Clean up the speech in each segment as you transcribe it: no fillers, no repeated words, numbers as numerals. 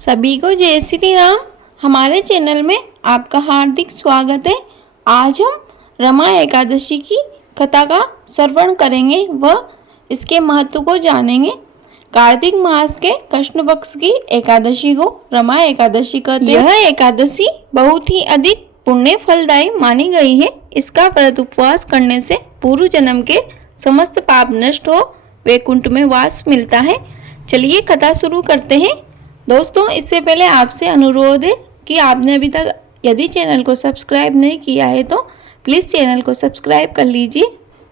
सभी को जय श्री राम। हमारे चैनल में आपका हार्दिक स्वागत है। आज हम रमा एकादशी की कथा का श्रवण करेंगे व इसके महत्व को जानेंगे। कार्तिक मास के कृष्ण पक्ष की एकादशी को रमा एकादशी कहते हैं। यह एकादशी बहुत ही अधिक पुण्य फलदायी मानी गई है। इसका व्रत उपवास करने से पूर्व जन्म के समस्त पाप नष्ट हो वैकुंठ में वास मिलता है। चलिए कथा शुरू करते हैं। दोस्तों, इससे पहले आपसे अनुरोध है कि आपने अभी तक यदि चैनल को सब्सक्राइब नहीं किया है तो प्लीज़ चैनल को सब्सक्राइब कर लीजिए।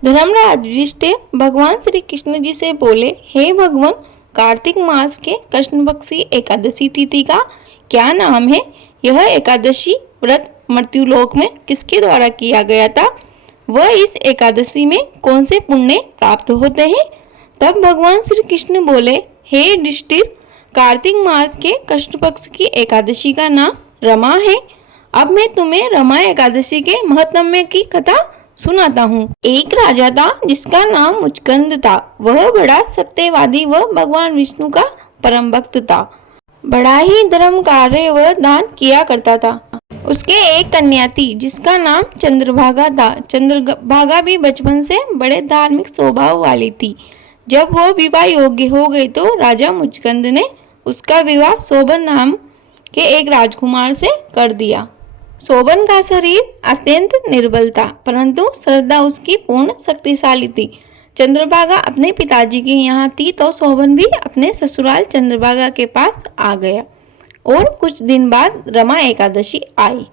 धर्मराज युधिष्ठिर भगवान श्री कृष्ण जी से बोले, हे भगवान, कार्तिक मास के कृष्ण पक्ष की एकादशी तिथि का क्या नाम है? यह एकादशी व्रत मृत्युलोक में किसके द्वारा किया गया था? वह इस एकादशी में कौन से पुण्य प्राप्त होते हैं? तब भगवान श्री कृष्ण बोले, हे युधिष्ठिर, कार्तिक मास के कृष्ण पक्ष की एकादशी का नाम रमा है। अब मैं तुम्हें रमा एकादशी के महत्व की कथा सुनाता हूँ। एक राजा था जिसका नाम मुचकंद था। वह बड़ा सत्यवादी व भगवान विष्णु का परम भक्त था। बड़ा ही धर्म कार्य व दान किया करता था। उसके एक कन्या थी जिसका नाम चंद्रभागा था। चंद्रभागा भी बचपन से बड़े धार्मिक स्वभाव वाली थी। जब वो विवाह योग्य हो गई तो राजा मुचकंद ने उसका विवाह शोभन नाम के एक राजकुमार से कर दिया। शोभन का शरीर अत्यंत निर्बल था, परंतु श्रद्धा उसकी पूर्ण शक्तिशाली थी। चंद्रभागा अपने पिताजी के यहाँ थी तो शोभन भी अपने ससुराल चंद्रभागा के पास आ गया और कुछ दिन बाद रमा एकादशी आई।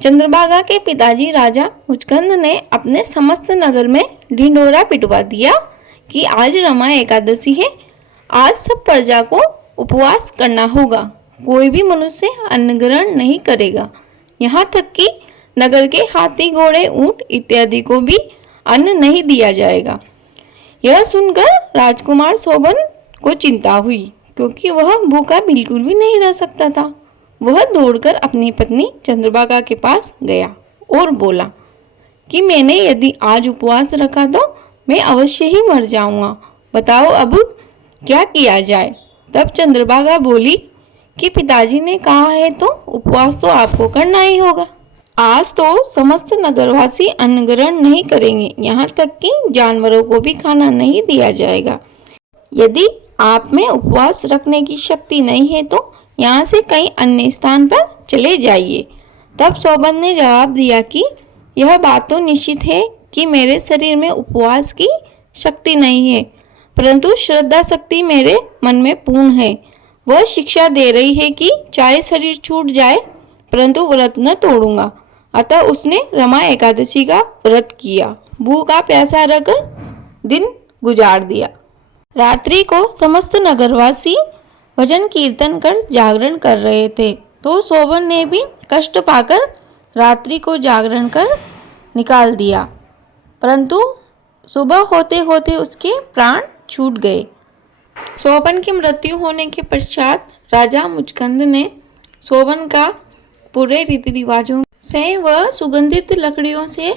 चंद्रभागा के पिताजी राजा मुचकंद ने अपने समस्त नगर में ढिंढोरा पिटवा दिया कि आज रमा एकादशी है। आज सब प्रजा को उपवास करना होगा। कोई भी मनुष्य अन्न ग्रहण नहीं करेगा। यहाँ तक कि नगर के हाथी, घोड़े, ऊंट इत्यादि को भी अन्न नहीं दिया जाएगा। यह सुनकर राजकुमार शोभन को चिंता हुई, क्योंकि वह भूखा बिल्कुल भी नहीं रह सकता था। वह दौड़कर अपनी पत्नी चंद्रभागा के पास गया और बोला कि मैंने यदि आज उपवास रखा तो मैं अवश्य ही मर जाऊंगा। बताओ अब क्या किया जाए? तब चंद्रभागा बोली कि पिताजी ने कहा है तो उपवास तो आपको करना ही होगा। आज तो समस्त नगरवासी अन्न ग्रहण नहीं करेंगे, यहाँ तक कि जानवरों को भी खाना नहीं दिया जाएगा। यदि आप में उपवास रखने की शक्ति नहीं है तो यहाँ से कहीं अन्य स्थान पर चले जाइए। तब शोभन ने जवाब दिया कि यह बात तो निश्चित है कि मेरे शरीर में उपवास की शक्ति नहीं है, परंतु श्रद्धा शक्ति मेरे मन में पूर्ण है। वह शिक्षा दे रही है कि चाहे शरीर छूट जाए परंतु व्रत न तोड़ूंगा। अतः उसने रमा एकादशी का व्रत किया। भूखा प्यासा रहकर दिन गुजार दिया। रात्रि को समस्त नगरवासी भजन कीर्तन कर जागरण कर रहे थे, तो शोभन ने भी कष्ट पाकर रात्रि को जागरण कर निकाल दिया, परंतु सुबह होते होते उसके प्राण छूट गए। शोभन की मृत्यु होने के पश्चात राजा मुचकंद ने शोभन का पूरे रीति रिवाजों से व सुगंधित लकड़ियों से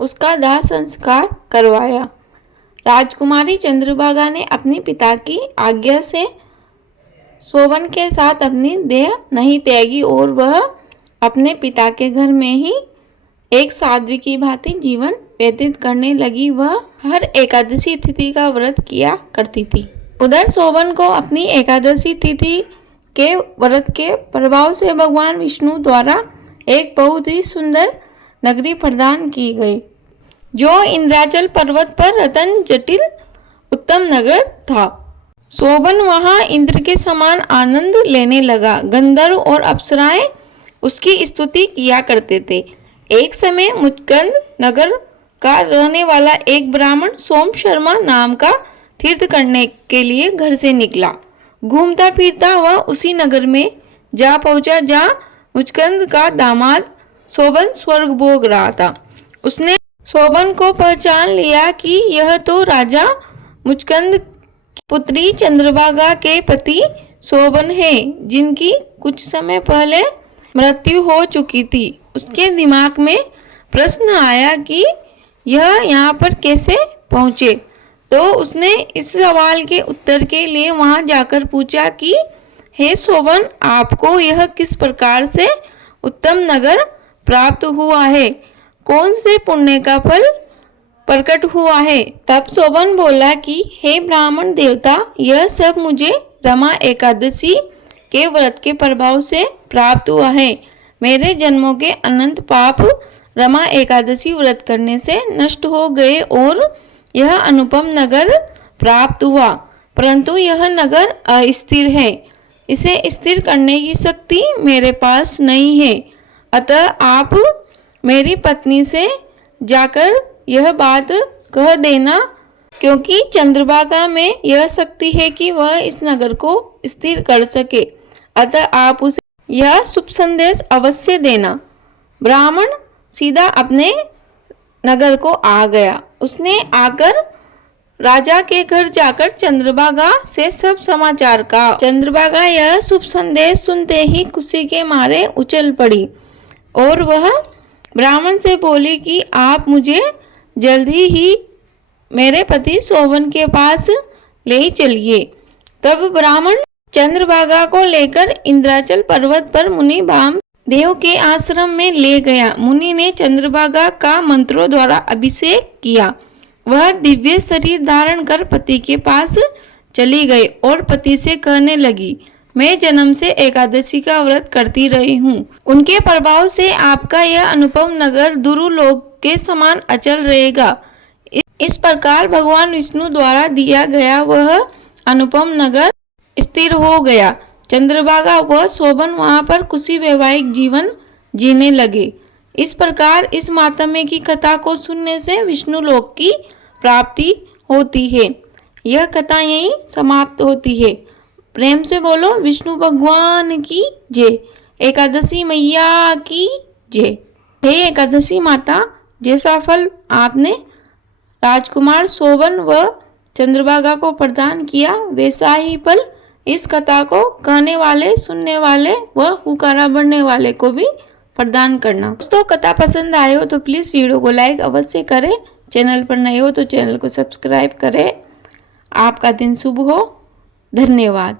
उसका दाह संस्कार करवाया। राजकुमारी चंद्रभागा ने अपने पिता की आज्ञा से शोभन के साथ अपनी देह नहीं त्यागी और वह अपने पिता के घर में ही एक साध्वी की भांति जीवन व्यतीत करने लगी। वह हर एकादशी तिथि का व्रत किया करती थी। उधर शोभन को अपनी एकादशी तिथि के व्रत के प्रभाव से भगवान विष्णु द्वारा एक बहुत ही सुंदर नगरी प्रदान की गई, जो इंद्राचल पर्वत पर रतन जटिल उत्तम नगर था। शोभन वहां इंद्र के समान आनंद लेने लगा। गंधर्व और अप्सराएं उसकी स्तुति किया करते थे। एक समय मुचकंद नगर का रहने वाला एक ब्राह्मण सोम शर्मा नाम का तीर्थ करने के लिए घर से निकला। घूमता फिरता वह उसी नगर में जा पहुंचा जहाँ मुचकंद का दामाद शोभन स्वर्ग भोग रहा था। उसने शोभन को पहचान लिया कि यह तो राजा मुचकंद की पुत्री चंद्रभागा के पति शोभन है, जिनकी कुछ समय पहले मृत्यु हो चुकी थी। उसके दिमाग में प्रश्न आया कि यह यहाँ पर कैसे पहुँचे। तो उसने इस सवाल के उत्तर के लिए वहां जाकर पूछा कि हे शोभन, आपको यह किस प्रकार से उत्तम नगर प्राप्त हुआ है? कौन से पुण्य का फल प्रकट हुआ है? तब शोभन बोला कि हे ब्राह्मण देवता, यह सब मुझे रमा एकादशी के व्रत के प्रभाव से प्राप्त हुआ है। मेरे जन्मों के अनंत पाप रमा एकादशी व्रत करने से नष्ट हो गए और यह अनुपम नगर प्राप्त हुआ। परंतु यह नगर अस्थिर है, इसे स्थिर करने की शक्ति मेरे पास नहीं है। अतः आप मेरी पत्नी से जाकर यह बात कह देना, क्योंकि चंद्रभागा में यह शक्ति है कि वह इस नगर को स्थिर कर सके। अतः आप उसे यह शुभ संदेश अवश्य देना। ब्राह्मण सीधा अपने नगर को आ गया। उसने आकर राजा के घर जाकर चंद्रभागा से सब समाचार कहा। चंद्रभागा यह शुभ संदेश सुनते ही खुशी के मारे उछल पड़ी और वह ब्राह्मण से बोली कि आप मुझे जल्दी ही मेरे पति शोभन के पास ले चलिए। तब ब्राह्मण चंद्रभागा को लेकर इंद्राचल पर्वत पर मुनि वामदेव के आश्रम में ले गया। मुनि ने चंद्रभागा का मंत्रों द्वारा अभिषेक किया। वह दिव्य शरीर धारण कर पति के पास चली गई और पति से कहने लगी, मैं जन्म से एकादशी का व्रत करती रही हूँ। उनके प्रभाव से आपका यह अनुपम नगर दुरुलोक के समान अचल रहेगा। इस प्रकार भगवान विष्णु द्वारा दिया गया वह अनुपम नगर स्थिर हो गया। चंद्रभागा व शोभन वहां पर खुशी वैवाहिक जीवन जीने लगे। इस प्रकार इस मातम्य की कथा को सुनने से विष्णु लोक की प्राप्ति होती है। यह कथा यहीं समाप्त होती है। प्रेम से बोलो विष्णु भगवान की जय, एकादशी मैया की जय। हे एकादशी माता, जैसा फल आपने राजकुमार शोभन व चंद्रभागा को प्रदान किया, वैसा ही फल इस कथा को कहने वाले, सुनने वाले व हुकारा बढ़ने वाले को भी प्रदान करना। दोस्तों, कथा पसंद आए हो तो प्लीज़ वीडियो को लाइक अवश्य करें। चैनल पर नए हो तो चैनल को सब्सक्राइब करें। आपका दिन शुभ हो। धन्यवाद।